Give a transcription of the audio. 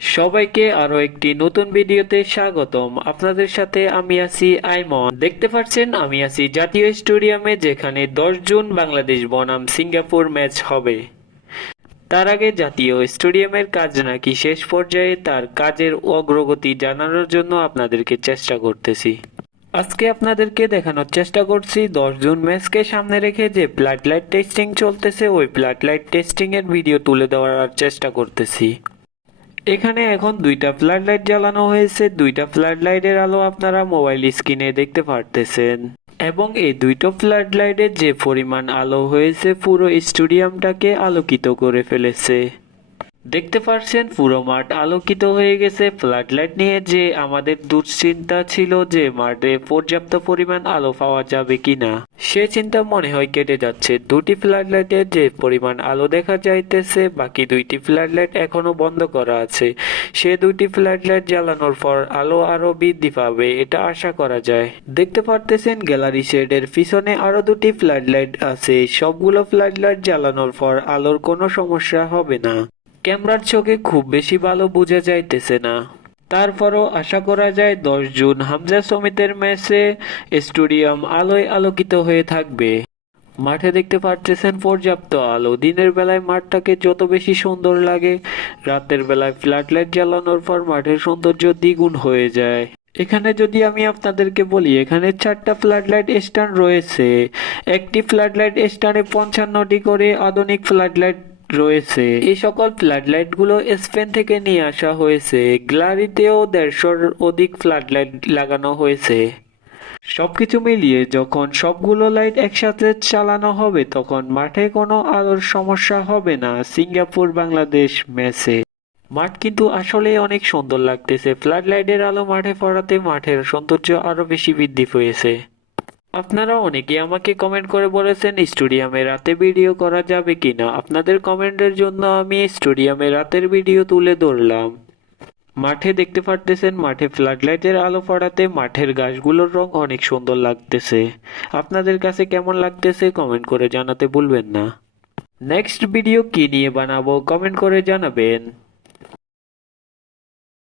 সবাইকে আরো একটি নতুন ভিডিওতে স্বাগতম। আপনাদের সাথে আমি আছি আইমন। দেখতে পাচ্ছেন আমি আছি জাতীয় স্টেডিয়ামে, যেখানে 10 জুন বাংলাদেশ বনাম সিঙ্গাপুর ম্যাচ হবে। তার আগে জাতীয় স্টেডিয়ামের কাজ নাকি শেষ পর্যায়ে, তার কাজের অগ্রগতি জানানোর জন্য আপনাদেরকে চেষ্টা করতেছি। আজকে আপনাদেরকে দেখানোর চেষ্টা করছি 10 জুন ম্যাচকে সামনে রেখে যে ফ্লাড লাইট টেস্টিং চলতেছে, ওই ফ্লাড লাইট টেস্টিং এর ভিডিও তুলে দেওয়ার চেষ্টা করতেছি। এখানে এখন দুইটা ফ্লাড লাইট জ্বালানো হয়েছে। দুইটা ফ্লাড লাইটের আলো আপনারা মোবাইল স্ক্রিনে দেখতে পারতেছেন, এবং এই দুইটা ফ্লাড লাইটের যে পরিমাণ আলো হয়েছে পুরো স্টেডিয়ামটাকে আলোকিত করে ফেলেছে। দেখতে পাচ্ছেন পুরো মাঠ আলোকিত হয়ে গেছে। ফ্লাড লাইট নিয়ে যে আমাদের দুশ্চিন্তা ছিল যে মাঠে পর্যাপ্ত পরিমাণ আলো পাওয়া যাবে কিনা, সে চিন্তা মনে হয় কেটে যাচ্ছে। দুটি ফ্লাড লাইটের যে পরিমাণ আলো দেখা যাইতেছে, বাকি দুইটি ফ্লাড লাইট এখনো বন্ধ করা আছে। সে দুটি ফ্লাড লাইট জ্বালানোর পর আলো আরো বৃদ্ধি পাবে, এটা আশা করা যায়। দেখতে পারতেছেন গ্যালারি শেডের পিছনে আরো দুটি ফ্লাড লাইট আছে। সবগুলো ফ্লাড লাইট জ্বালানোর পর আলোর কোনো সমস্যা হবে না। ক্যামেরার চোখে খুব বেশি ভালো বোঝা যাইতেছে না, তারপরও আশা করা যায় 10 জুন হামজা সমিতের ম্যাচে স্টেডিয়াম আলোয় আলোকিত হয়ে থাকবে। মাঠে দেখতে পারতেছেন পর্যাপ্ত আলো। দিনের বেলায় মাঠটাকে যত বেশি সুন্দর লাগে, রাতের বেলায় ফ্ল্যাট লাইট জ্বালানোর পর মাঠের সৌন্দর্য দ্বিগুণ হয়ে যায়। এখানে যদি আমি আপনাদেরকে বলি, এখানে 4টা ফ্লাড লাইট স্ট্যান্ড রয়েছে। একটি ফ্লাড লাইট স্ট্যান্ডে 55টি করে আধুনিক ফ্লাড লাইট রয়েছে। এই সকল ফ্লাড লাইট গুলো স্পেন থেকে নিয়ে আসা হয়েছে। গ্যালারিতেও 150-র অধিক ফ্লাড লাইট লাগানো হয়েছে। সবকিছু মিলিয়ে যখন সবগুলো লাইট একসাথে চালানো হবে, তখন মাঠে কোনো আলোর সমস্যা হবে না। সিঙ্গাপুর বাংলাদেশ ম্যাচে মাঠ কিন্তু আসলে অনেক সুন্দর লাগতেছে। ফ্লাড লাইটের আলো মাঠে পড়াতে মাঠের সৌন্দর্য আরো বেশি বৃদ্ধি পেয়েছে। আপনারা অনেকে আমাকে কমেন্ট করে বলেছেন স্টেডিয়ামে রাতে ভিডিও করা যাবে কিনা। আপনাদের কমেন্টের জন্য আমি স্টেডিয়ামে রাতের ভিডিও তুলে ধরলাম। মাঠে দেখতে পারতেছেন, মাঠে ফ্লাড লাইটের আলো পড়াতে মাঠের ঘাসগুলোর রং অনেক সুন্দর লাগতেছে। আপনাদের কাছে কেমন লাগতেছে কমেন্ট করে জানাতে ভুলবেন না। নেক্সট ভিডিও কি নিয়ে বানাবো কমেন্ট করে জানাবেন।